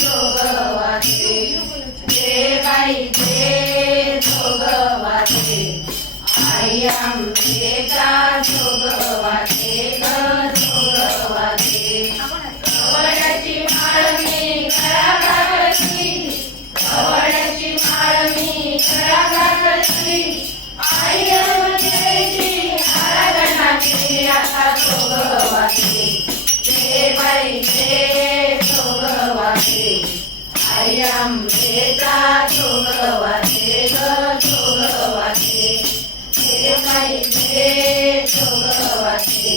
जोगवाचे J by जे जोगवाचे आई आंबेचा जोगवाचे ग जोगवाचे कवड्याची माळ मी घरा घातली कवड्याची माळ मी घरा घातली आई आंबेची आराधना केली आता जोगवाचे जे बाई जे जोगवाचे आई आंबेचा जोगवाचे ग जोगवाचे जे बाई जे जोगवाचे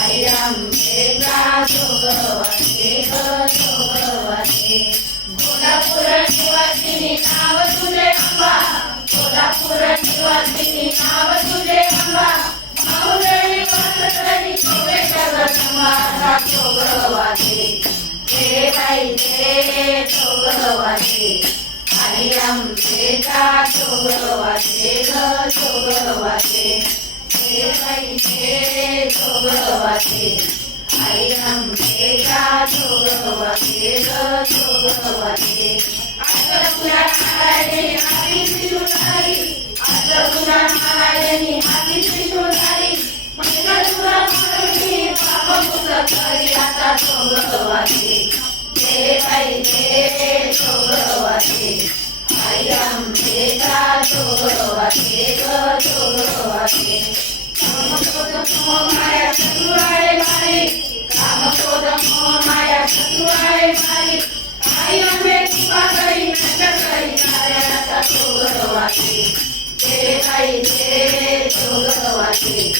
आई आंबेचा जोगवाचे ग जोगवाचे कोल्हापूर निवासिनी नाव तुझे अंबा कोल्हापूर निवासिनी नाव तुझे अंबा माऊली वासरणी कोवेच्या गजमाचा जोगवाचे जे बाई जे जोगवाचे आई आंबेचा जोगवाचे ग जोगवाचे जे बाई जे जोगवाचे आई आंबेचा जोगवाचे ग जोगवाचे आता तुला महाराजांनी हाती शिरून आली आता तुला महाराजांनी हाती शिरून आली महिला तुला मारुती बाबा तुझा करी आता जोगवाचे जे बाई जे जोगवाचे आई आंबेचा जोगवाचे ग जोगवाचे कामक्रोध मोह माया शत्रुआळे मारी कामक्रोध मोह माया शत्रुआळे मारी आई आंबे कृपा करी नजर करी नारायणाचा जोगवाचे जे बाई जे जोगवाचे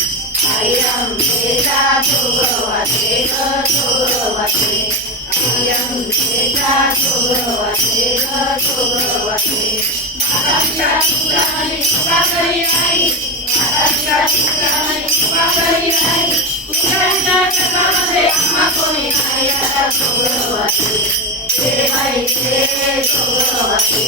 आई आंबेचा जोगवाचे ग जोगवाचे आई आंबेचा जोगवाचे ग जोगवाचे माता पिता तुझ्यामध्ये कृपा करी आई माता पिता तुझ्यामध्ये कृपा करी आई तुझ्या जगामध्ये आम्हा कोणी नाही आता जोगवाचे जे बाई जे जोगवाचे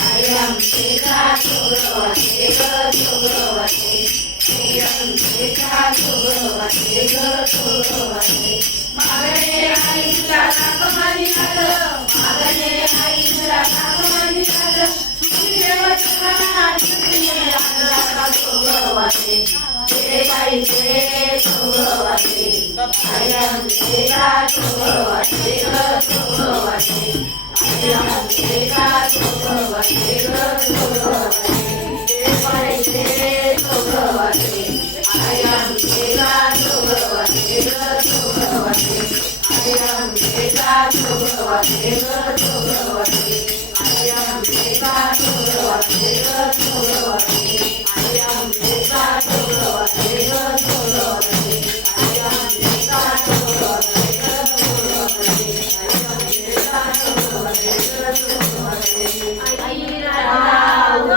आई आंबेचा जोगवाचे ग जोगवाचे आई आंबेचा जोगवाचे ग जोगवाचे मागणे आई तुला दाख माझी झालं मागणे आई तुला दाख माझी झालं तुझी देवता जोगवाचे जे बाई जे जोगवाचे आई आंबेचा जोगवाचे ग जोगवाचे आई आंबेचा जोगवाचे ग जोगवाचे जे बाई जे जोगवाचे आई आंबेचा जोगवाचे ग जोगवाचे आई आंबेचा जोगवाचे ग जोगवाचे आई आंबेचा जोगवाचे ग जोगवाचे आई आंबेचा जोगवाचे ग जोगवाचे आई आंबेचा जोगवाचे ग जोगवाचे आई आंबेचा जोगवाचे ग जोगवाचे आई राजा